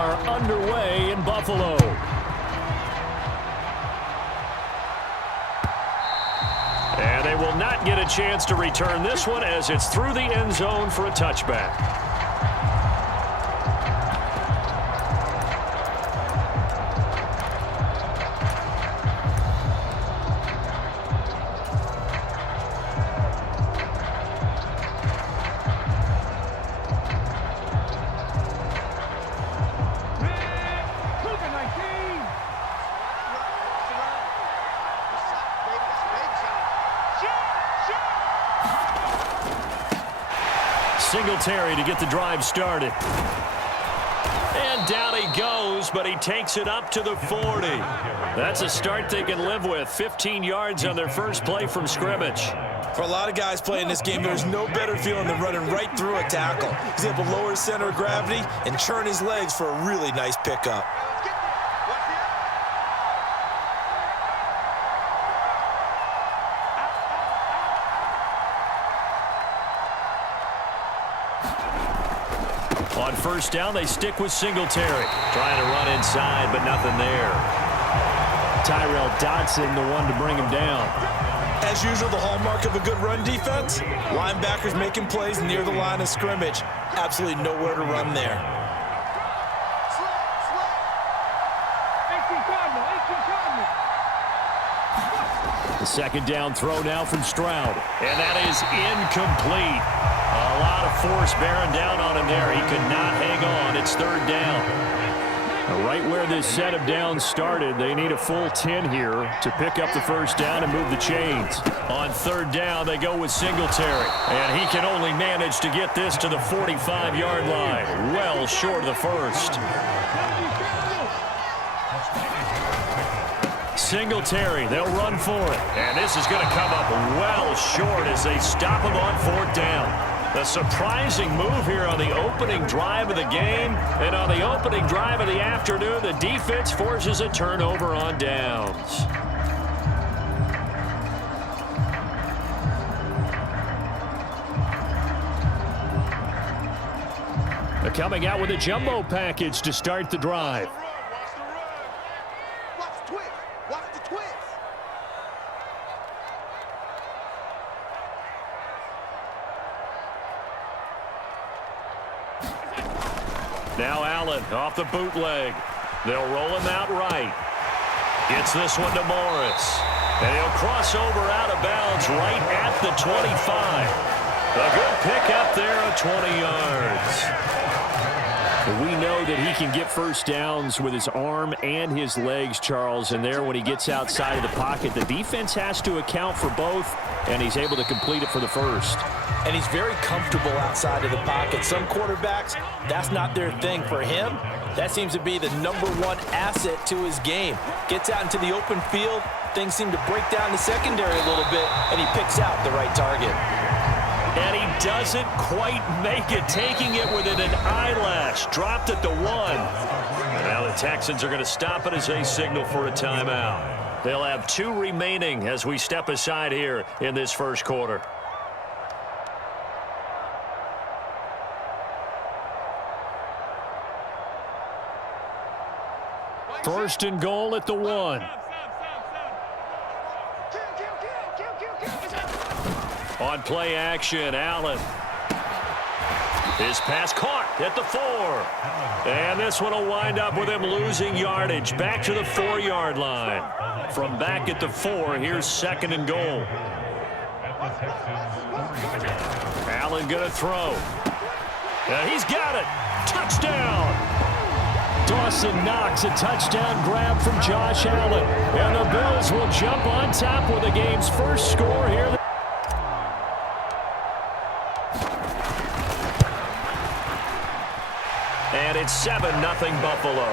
are underway in Buffalo. And they will not get a chance to return this one as it's through the end zone for a touchback. Singletary to get the drive started. And down he goes, but he takes it up to the 40. That's a start they can live with. 15 yards on their first play from scrimmage. For a lot of guys playing this game, there's no better feeling than running right through a tackle. He's able to lower his center of gravity and churn his legs for a really nice pickup. On first down, they stick with Singletary. Trying to run inside, but nothing there. Tyrell Dodson, the one to bring him down. As usual, the hallmark of a good run defense, linebackers making plays near the line of scrimmage. Absolutely nowhere to run there. The second down throw now from Stroud. And that is incomplete. A lot of force bearing down on him there. He could not hang on. It's third down. Right where this set of downs started, they need a full 10 here to pick up the first down and move the chains. On third down, they go with Singletary. And he can only manage to get this to the 45-yard line. Well short of the first. Singletary, they'll run for it. And this is going to come up well short as they stop him on fourth down. The surprising move here on the opening drive of the game. And on the opening drive of the afternoon, the defense forces a turnover on downs. They're coming out with a jumbo package to start the drive. Now Allen off the bootleg. They'll roll him out right. Gets this one to Morris. And he'll cross over out of bounds right at the 25. A good pick up there of 20 yards. We know that he can get first downs with his arm and his legs, Charles. And there when he gets outside of the pocket, the defense has to account for both. And he's able to complete it for the first. And he's very comfortable outside of the pocket. Some quarterbacks, that's not their thing. For him, that seems to be the #1 asset to his game. Gets out into the open field, things seem to break down the secondary a little bit, and he picks out the right target. And he doesn't quite make it, taking it within an eyelash. Dropped at the 1. Now the Texans are going to stop it as they signal for a timeout. They'll have 2 remaining as we step aside here in this first quarter. First and goal at the 1. On play action, Allen. His pass caught at the 4. And this one will wind up with him losing yardage back to the 4-yard line. From back at the 4, here's second and goal. Allen going to throw. He's got it. Touchdown. Dawson Knox, a touchdown grab from Josh Allen. And the Bills will jump on top with the game's first score here. And it's 7-0 Buffalo.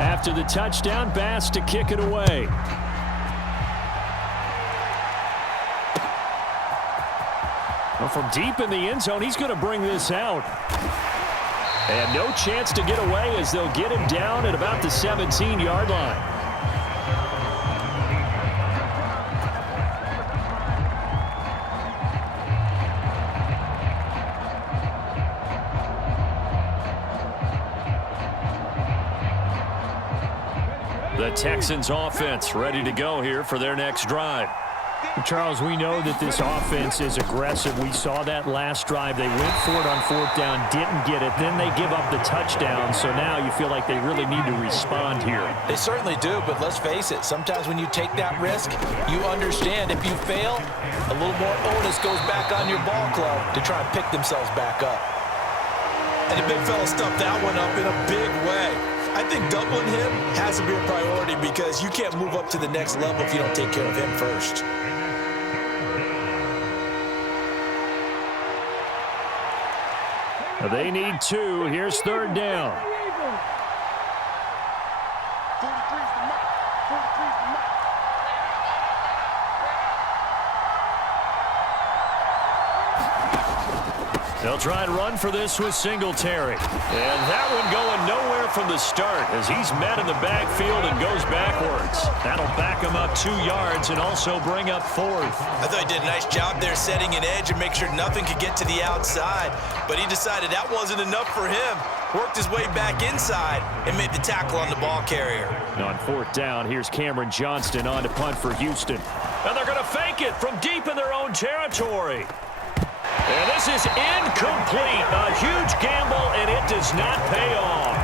After the touchdown, Bass to kick it away. Well, from deep in the end zone, he's going to bring this out. And no chance to get away as they'll get him down at about the 17-yard line. The Texans offense ready to go here for their next drive. Charles, we know that this offense is aggressive. We saw that last drive. They went for it on 4th down, didn't get it. Then they give up the touchdown. So now you feel like they really need to respond here. They certainly do, but let's face it. Sometimes when you take that risk, you understand if you fail, a little more onus goes back on your ball club to try and pick themselves back up. And the big fella stuffed that one up in a big way. I think doubling him has to be a priority because you can't move up to the next level if you don't take care of him first. They need 2. Here's 3rd down. They'll try and run for this with Singletary. And that one going nowhere from the start as he's met in the backfield and goes backwards. That'll back him up 2 yards and also bring up 4th. I thought he did a nice job there setting an edge and make sure nothing could get to the outside. But he decided that wasn't enough for him. Worked his way back inside and made the tackle on the ball carrier. On 4th down, here's Cameron Johnston on to punt for Houston. And they're going to fake it from deep in their own territory. And this is incomplete. A huge gamble, and it does not pay off.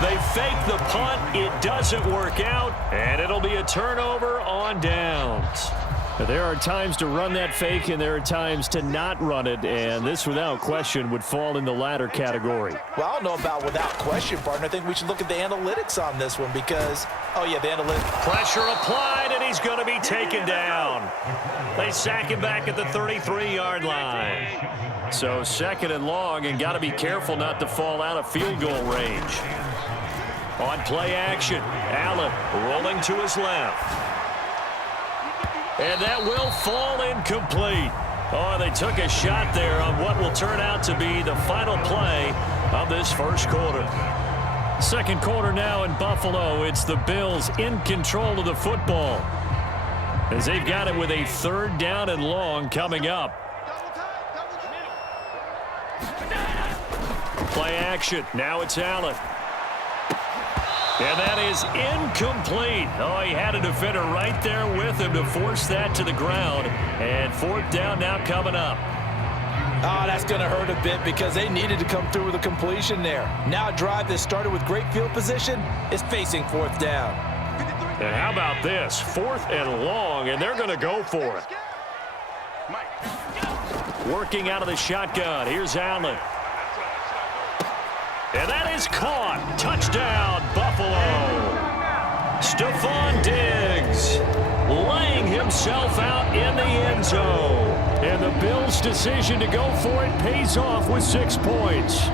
They fake the punt. It doesn't work out, and it'll be a turnover on downs. There are times to run that fake, and there are times to not run it, and this, without question, would fall in the latter category. Well, I don't know about without question, partner. I think we should look at the analytics on this one because, oh, yeah, the analytics. Pressure applied, and he's going to be taken down. They sack him back at the 33-yard line. So 2nd and long, and got to be careful not to fall out of field goal range. On play action, Allen rolling to his left. And that will fall incomplete. Oh, they took a shot there on what will turn out to be the final play of this first quarter. 2nd quarter now in Buffalo. It's the Bills in control of the football as they've got it with a 3rd down and long coming up. Play action. Now it's Allen. And that is incomplete. Oh, he had a defender right there with him to force that to the ground. And 4th down now coming up. Oh, that's going to hurt a bit because they needed to come through with a completion there. Now a drive that started with great field position is facing 4th down. And how about this? 4th and long, and they're going to go for it. Working out of the shotgun. Here's Allen. And that is caught. Touchdown, Buffalo. Stephon Diggs laying himself out in the end zone. And the Bills' decision to go for it pays off with 6 points.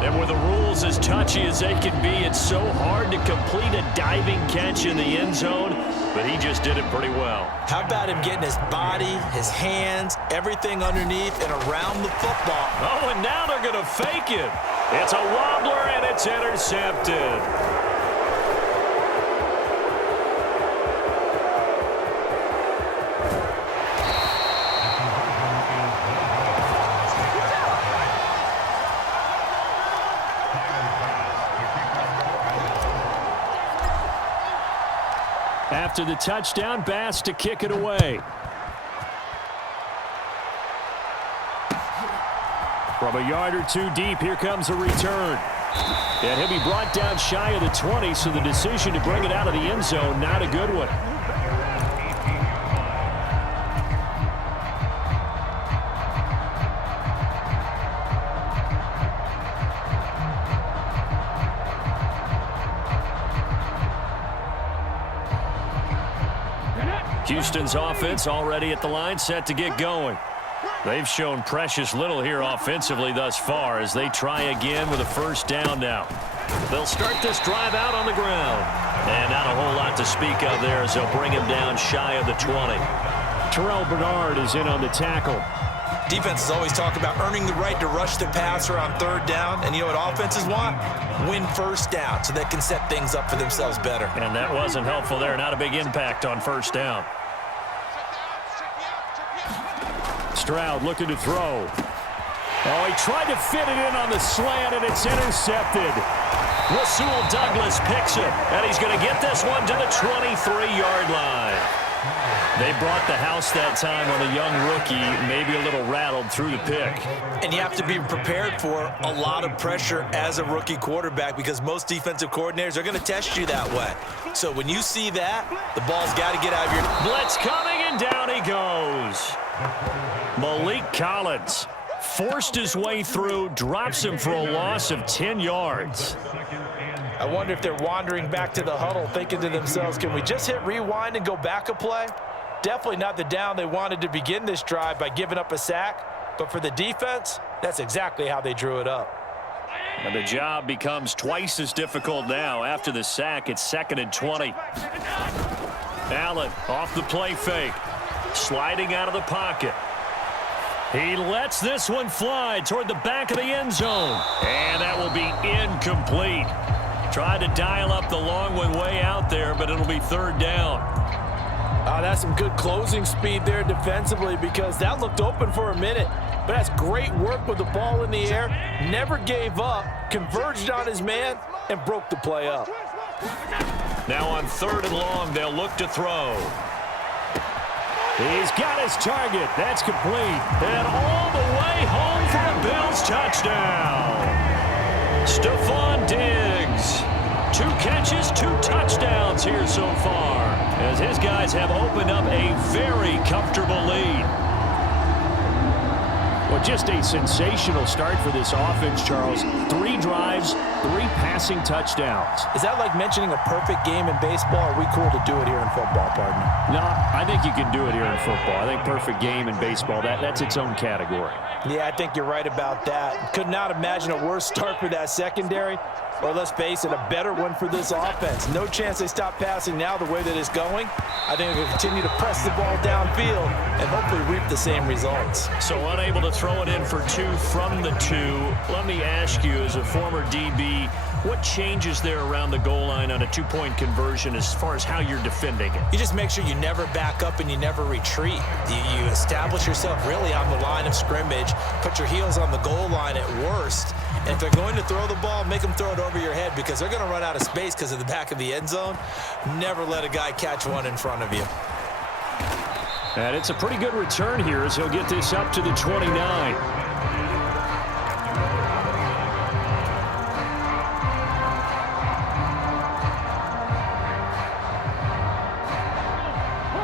And with the rules as touchy as they can be, it's so hard to complete a diving catch in the end zone, but he just did it pretty well. How about him getting his body, his hands, everything underneath and around the football? Oh, and now they're going to fake it. It's a wobbler, and it's intercepted. After the touchdown, Bass to kick it away. From a yard or 2 deep, here comes a return. And he'll be brought down shy of the 20, so the decision to bring it out of the end zone, not a good one. Houston's offense already at the line, set to get going. They've shown precious little here offensively thus far as they try again with a 1st down now. They'll start this drive out on the ground. And not a whole lot to speak of there as they'll bring him down shy of the 20. Terrell Bernard is in on the tackle. Defenses always talk about earning the right to rush the passer on third down. And you know what offenses want? Win first down so they can set things up for themselves better. And that wasn't helpful there. Not a big impact on first down. Stroud looking to throw. Oh, he tried to fit it in on the slant, and it's intercepted. Rasul Douglas picks it, and he's going to get this one to the 23-yard line. They brought the house that time on a young rookie, maybe a little rattled through the pick. And you have to be prepared for a lot of pressure as a rookie quarterback because most defensive coordinators are going to test you that way. So when you see that, the ball's got to get out of your... Blitz coming, and down he goes. Malik Collins forced his way through, drops him for a loss of 10 yards. I wonder if they're wandering back to the huddle thinking to themselves, can we just hit rewind and go back a play? Definitely not the down they wanted to begin this drive by giving up a sack. But for the defense, that's exactly how they drew it up. And the job becomes twice as difficult now. After the sack, it's 2nd and 20. Allen off the play fake. Sliding out of the pocket. He lets this one fly toward the back of the end zone. And that will be incomplete. Tried to dial up the long one way out there, but it'll be third down. That's some good closing speed there defensively because that looked open for a minute. But that's great work with the ball in the air. Never gave up, converged on his man, and broke the play up. Now on 3rd and long, they'll look to throw. He's got his target. That's complete. And all the way home for a Bills touchdown. Stephon Diggs. 2 catches, 2 touchdowns here so far, as his guys have opened up a very comfortable lead. Well, just a sensational start for this offense, Charles. 3 drives, 3 passing touchdowns. Is that like mentioning a perfect game in baseball? Or are we cool to do it here in football, partner? No, I think you can do it here in football. I think perfect game in baseball, that's its own category. Yeah, I think you're right about that. Could not imagine a worse start for that secondary. Or let's face it, a better one for this offense. No chance they stop passing now the way that it's going. I think they'll continue to press the ball downfield and hopefully reap the same results. So unable to throw it in for 2 from the 2. Let me ask you, as a former DB, what changes there around the goal line on a 2-point conversion as far as how you're defending it? You just make sure you never back up and you never retreat. You establish yourself really on the line of scrimmage, put your heels on the goal line at worst, and if they're going to throw the ball, make them throw it over your head because they're going to run out of space because of the back of the end zone. Never let a guy catch one in front of you. And it's a pretty good return here as he'll get this up to the 29.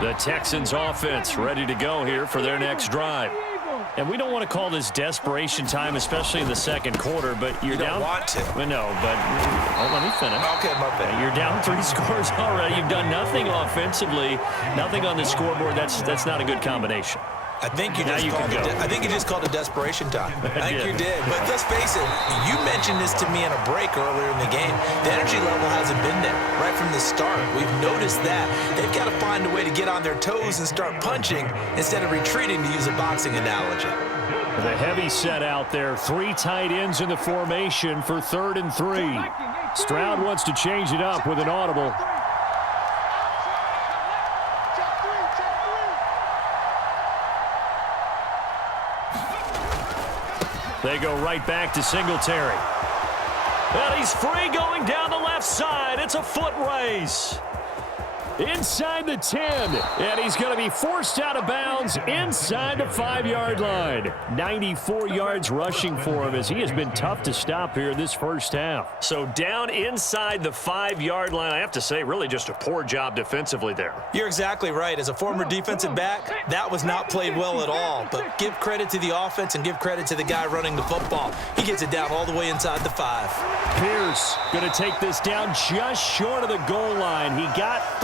The Texans offense ready to go here for their next drive. And we don't want to call this desperation time, especially in the second quarter, but you're down. You don't want to. No, but let me finish. Okay, my bad. You're down 3 scores already. You've done nothing offensively, nothing on the scoreboard. That's not a good combination. I think you just called it desperation time. I think you did. But let's face it, you mentioned this to me in a break earlier in the game. The energy level hasn't been there right from the start. We've noticed that. They've got to find a way to get on their toes and start punching instead of retreating, to use a boxing analogy. The heavy set out there. 3 tight ends in the formation for 3rd and 3. Stroud wants to change it up with an audible. They go right back to Singletary. And he's free going down the left side. It's a foot race. Inside the 10, and he's going to be forced out of bounds inside the 5-yard line. 94 yards rushing for him as he has been tough to stop here this first half. So down inside the 5-yard line, I have to say, really just a poor job defensively there. You're exactly right. As a former defensive back, that was not played well at all. But give credit to the offense and give credit to the guy running the football. He gets it down all the way inside the 5. Pierce going to take this down just short of the goal line. He got